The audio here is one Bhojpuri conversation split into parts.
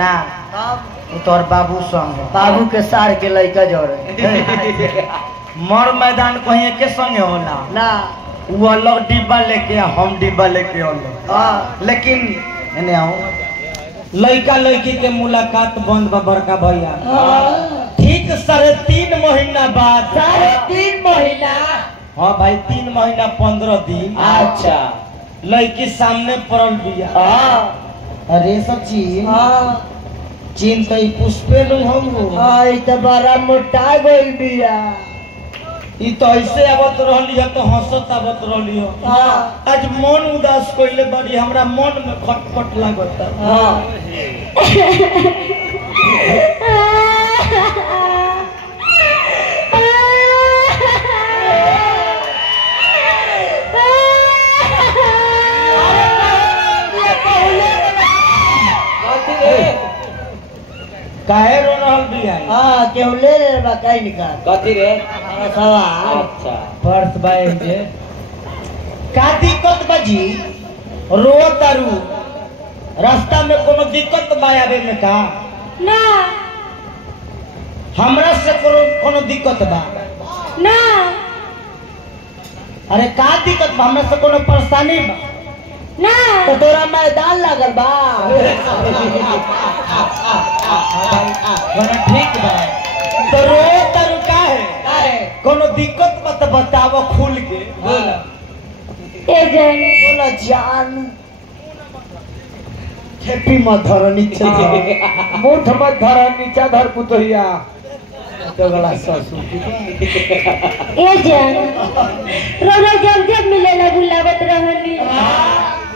ना तोर बाबू संग बाबू के सार के लड़का जोड़े मर मैदान कहीं के संगे होला ना वो अलग डिब्बा लेके हम डिब्बा लेके अलग लेकिन एने आओ लड़का लड़की के मुलाकात बंद बा बड़का भैया ठीक 3.5 महीना बाद 3.5 महीना हाँ भाई 3 महीना 15 दिन अच्छा लड़की सामने पड़ल बिया अरे सब चीन तो पुष्पे लोग हम तो बड़ा मोटा गई बिया ई तो ऐसे आवत रहली है तो हंसत आवत रहली हो आज मन उदास कोइले बड़ी हमरा मन में खटपट लागत काहे रो रहल बिया केहू ले बा काई निकाल कथी रे सवाल अच्छा पर्स बाई जे का दिक्कत बाजी रो तारू रास्ता में कोनो दिक्कत बा आवे में का ना हमरा से कोनो दिक्कत बा ना अरे का दिक्कत बा हमरा से कोनो परेशानी बा ना तो तोरा मैदान लागल बा ठीक बा तो रो तारू का है कोनो दिक्कत मत बताओ खुल के ए जान बोला जान खेपी मत धर नीचे मुठ मत धर नीचे धर पुतहिया तो गला ससु ए जान रोना जब जब मिलेला बुलावत रहनी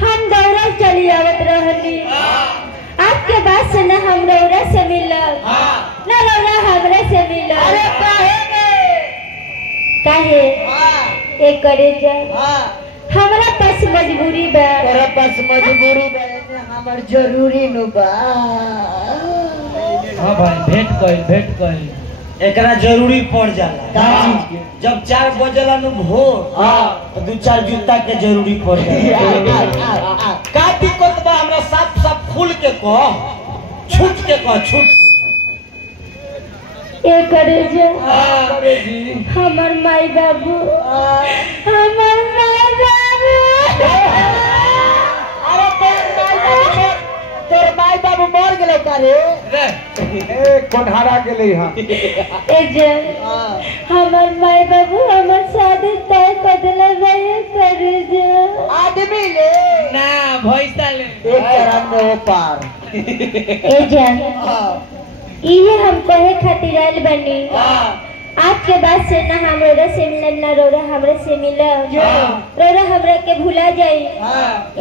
हम दौरा चली आवत रहनी आपके बाद से ना हम रौरा से मिलब ना रौरा हमरे से मिलब अरे काहे एक करे जा हमरा पास मजबूरी बा तेरा पास मजबूरी बा हमर जरूरी नु बा हां भाई भेंट कइल एकरा जरूरी पड़ जाला जब 4 बजेला नु भोर तो 2-4 जूता के जरूरी पड़ जाला का दिक्कत बा हमरा साफ साफ खुल के कह छूट के कह छूट ए करे जे करे जी हमर माई बाबू हमर माई बाबू अरे तोर माई बाबू मर गेले का रे ए कोढ़ारा गेले हां ए जे हमर माई बाबू हमर शादी तय कर देले रहे करे जे आदमी ले ना भैसा ले एक चरण में हो पार ए जान ये हम कहे खातिर आइल बनी आज के बाद से ना हम रोरा से मिलन ना रोरा हमरे से मिलब रोरा हमरा के भुला जाई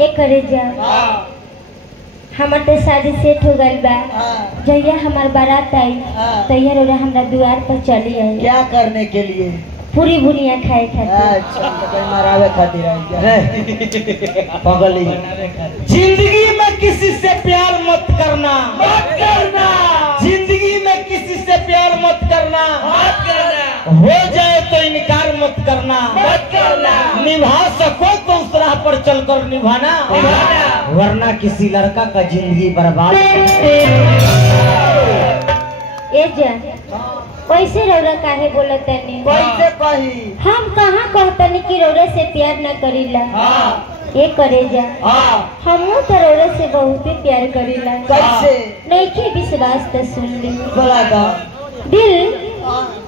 ए करे जा हमर तो शादी सेट हो गइल बा जहिया हमार बारात आई तहिया रोरा हमरा द्वार पर चली आई क्या करने के लिए पूरी बुनिया खाए खातिर अच्छा तो मरावे खातिर आई पगली जिंदगी में किसी से प्यार मत करना जिंदगी में किसी से प्यार मत करना हो जाए तो इनकार मत करना निभा सको तो उस राह पर चलकर निभाना वरना किसी लड़का का जिंदगी बर्बाद ए जान वैसे रौरा काहे बोलत तनी वैसे कही हम कहां कहतनी कि रौरा से प्यार न करीला ये करे जा हमहू तो रौरा से बहुत प्यार करीला कैसे नहीं के विश्वास तो सुन ली बोला दिल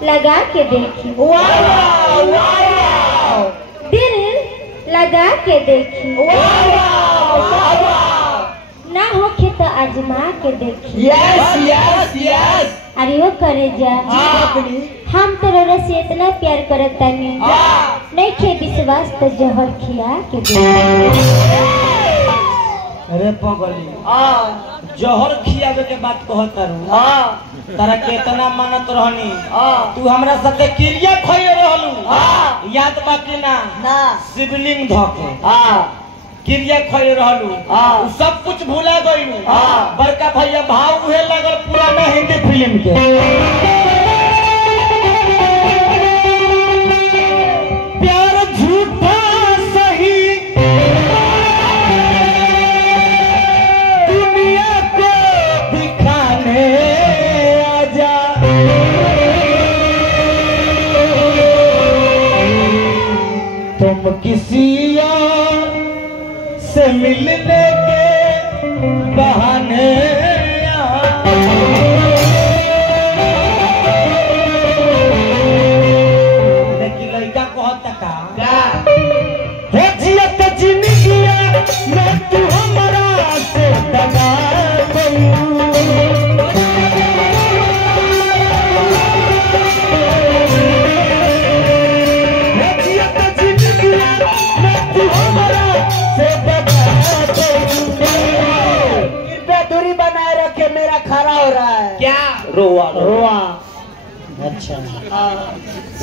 लगा के देखी दिल लगा के देखी ना होखे तो आजमा के देखी यस यस यस अरे वो करे जा हम तो रौरा से इतना प्यार करत तानी नहीं के विश्वास तो जहर खिया के देखी अरे पगली जहर खियावे के बात कहत रहू तारा केतना मानत रहनी तू हमरा साथे क्रिया खइले रहलू याद बाकी ना शिवलिंग धके क्रिया खइले रहलू सब कुछ भूला गइलू बड़का भैया भाव उहे लगल पुराना हिंदी फिल्म के प्यार झूठा सही दुनिया को किसी और से मिलने के बहाने लेकिन लड़का कहता का हो जियत जिंदगिया मैं तू हमरा से दगा खड़ा हो रहा है क्या रोआ रोआ। अच्छा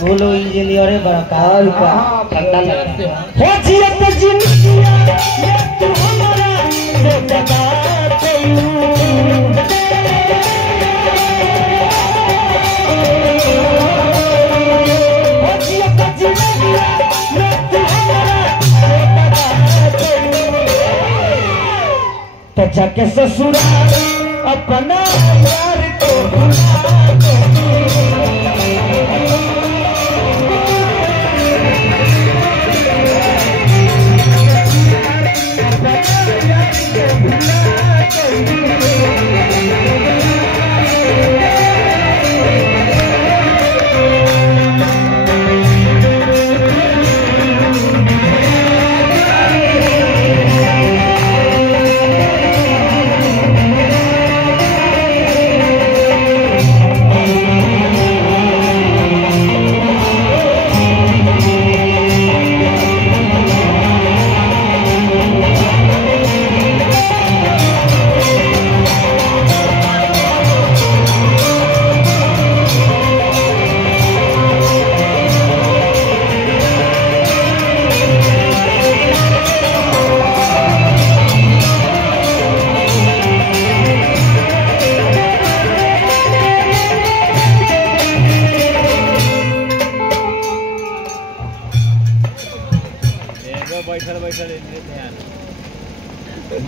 वो लोग इंजीनियर है बड़ा काल का ठंडा लगता है हो जियत जिंदगिया मैं तू हमरा से दगा हो जियत जिंदगिया मैं तू हमरा से दगा तो जाके ससुराल अपना यार को भुला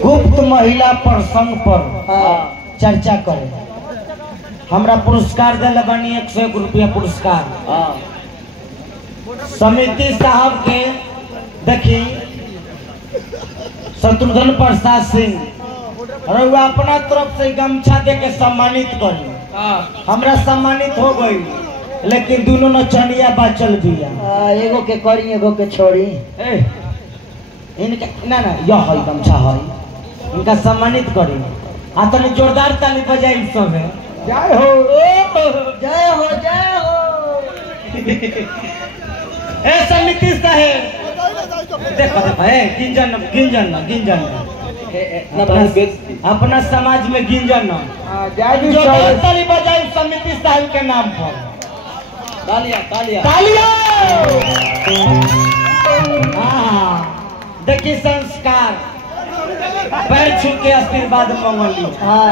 गुप्त महिला प्रसंग पर चर्चा करें। हमरा पुरस्कार दिल बनी 101 रुपया पुरस्कार समिति साहब के देखी शत्रुघ्न प्रसाद सिंह रउआ अपना तरफ से गमछा दे के सम्मानित करी। हमरा सम्मानित हो गई लेकिन दोनों नचनिया बाचल दिया एगो के करी एगो के छोड़ी इनका ना ना यह है गमछा है इनका सम्मानित करी आ तनी जोरदार ताली बजाई सब है जय हो जय हो जय हो ए समिति साहब देखो देखो ए गिंजन गिंजन गिंजन अपना समाज में गिंजन जोरदार ताली बजाई समिति साहब के नाम पर तालियां तालियां तालियां हां देखिए संस्कार पैर छू के आशीर्वाद मांगली हां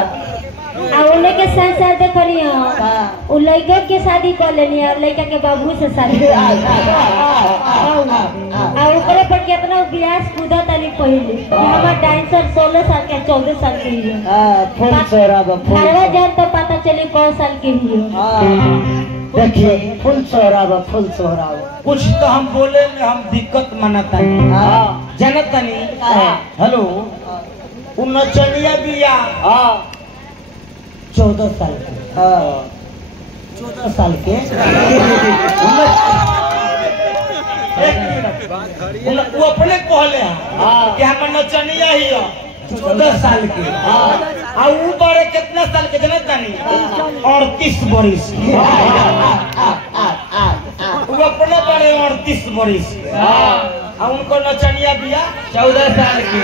आ उन्हें के साथ साथ देखली हां उ लड़का के शादी कर लेनी और लड़का के बाबू से शादी आ ऊपर पर कितना ब्यास कूदा तनी पहले हमर डांसर 16 साल के 14 साल के है हां फुल सोहराब फुल जान तो पता चली कौन साल के है देखिए फुल सोहराब कुछ तो हम बोले में हम दिक्कत मनाता है जनता नहीं हेलो नचनिया बिया 14 साल के 14 साल के वो अपने कहले कि हम नचनिया ही 14 साल के आ ऊ बड़े कितना साल के जनता नहीं 38 बरिस वो अपने बड़े 38 बरिस आ उनको नचनिया बिया 14 साल के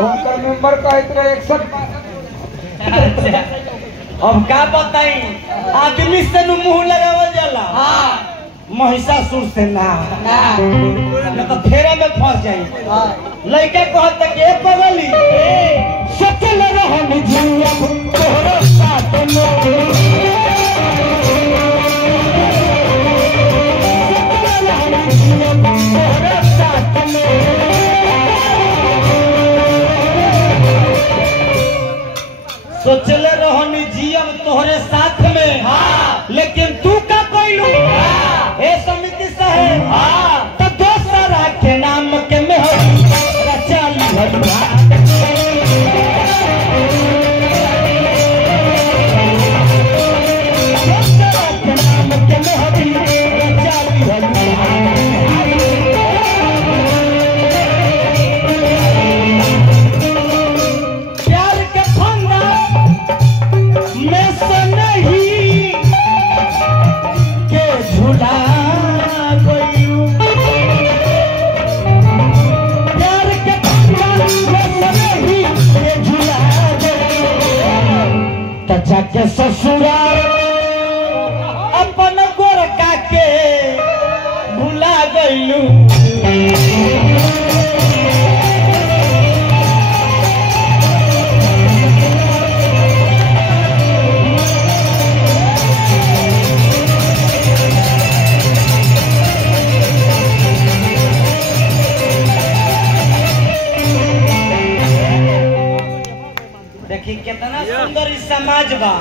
उनका मेंबर का इतना 61 अब का बताई आदमी से मुंह लगावल जाला महिषासुर से ना तो फेरे में फंस जाई लड़का कहता कि ए पगली सचल रहन जिया तोहरा साथ में सोचले रहनी जियम तोहरे साथ में लेकिन तू का कहलू ए समिति साहब तो गइलू देखी कितना सुंदर इस समाज बा।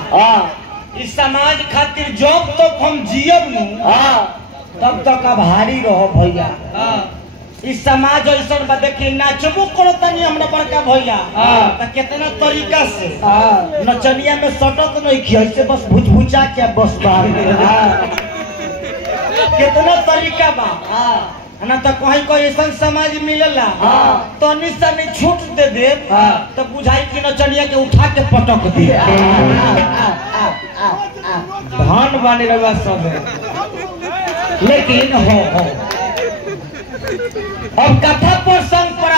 इस समाज खातिर जब तक हम जियब नु तब तक आभारी रहो भैया। इस समाज ऐसा बा देखी नाचबो करो तनी हमरा बड़का भैया त कितना तरीका से नचनिया में सटत नहीं खी ऐसे बस भुजभुजा के बस बाहर कितना तरीका बा ना तो कहीं कोई ऐसा समाज मिलेला तो निशानी छूट दे दे तो बुझाई कि नचनिया के उठा के पटक दे धान बने रहा सब लेकिन हो अब कथा प्रसंग पर